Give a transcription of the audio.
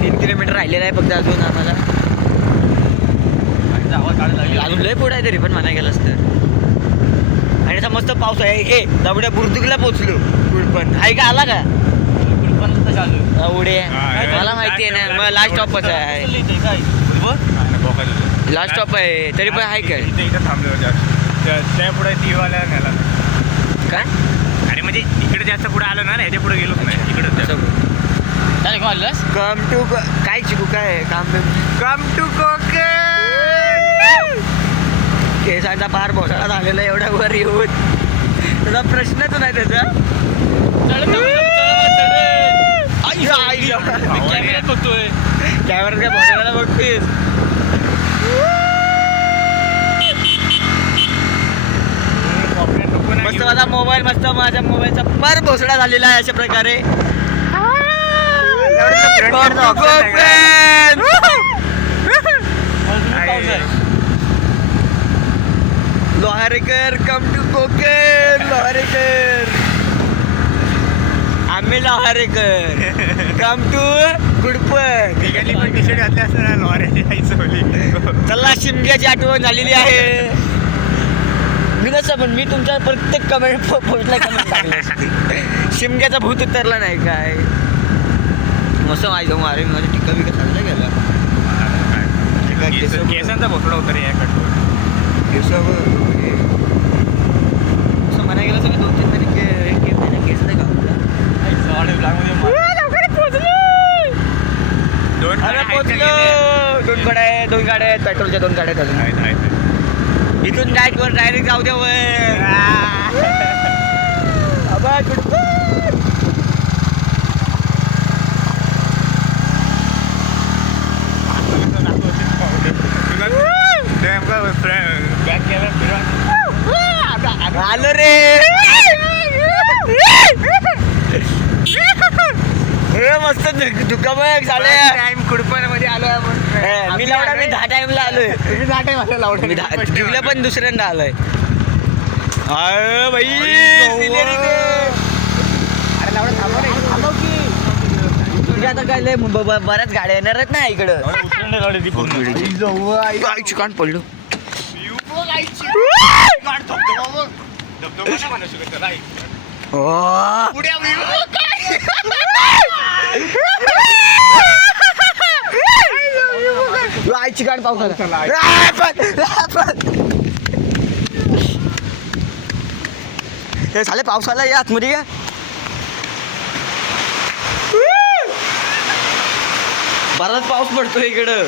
3 kilometre राहिलेलं आहे फक्त अजून आम्हाला. अजून लय पुढे आहे तरी पण म्हणाय गेलंच तर. आणि असा मस्त पाऊस आहे. हे दवड्या बुर्दुकला पोहोचलो. गुडपण आहे का, आला का उडे? मला माहिती आहे ना, मग लास्ट स्टॉपच आहे. लास्ट स्टॉप आहे तरी पण आहे काय इथं थांबलो त्या पुढे टीवाल्या न्याला काय. आणि म्हणजे इकडे जास्त पुढे आलो ना, ह्याच्या पुढे गेलोच नाही. इकडे कम टू काय शिकू काय कम टू केसांचा पार भोसळा झालेला एवढा वर येऊन. त्याचा प्रश्नच नाही त्याचा. कॅमेरा काय भोसळ्याला बघतेस. मस्त माझा मोबाईल मस्त माझ्या मोबाईलचा फार भोसडा झालेला आहे अशा प्रकारे. लोहारेकर कम टू कोकण. लोहारेकर आम्ही लोहारेकर कम टू गुडपण. तिघांनी पण टी शर्ट घातले असतं ना लोहाऱ्याची आईच होली. चला शिमग्याची आठवण झालेली आहे. मी नसं पण मी तुमच्या प्रत्येक कमेंट पोस्टला कमेंट टाकली असते. शिमग्याचा भूत उतरला नाही काय. मस्त माझी जाऊन अरे माझी टिक्का बिका चालला गेला. केसांचा भोसडा होता रे या कटवर. असं म्हणाय गेलं सगळं 2-3 महिने केस नाही घालूला. दोन गाड्या आहेत पेट्रोलच्या 2 गाड्या आहेत अजून. इथून डायरेक्ट जाऊ द्या वर. आलो रे. मस्त दुका बघ झाले. टाइम कुडपणामध्ये आलो आपण. मी 10 टाइमला आलोय. मी दिवला पण दुसऱ्यांदा आलोय. भाई तुझ्या आता काय लय बऱ्याच गाड्या येणार आहेत ना इकडं. कान पडलो. आईची गाड पाऊस हे झाले पावसाला या आतमध्ये का. बराच पाऊस पडतो इकडं.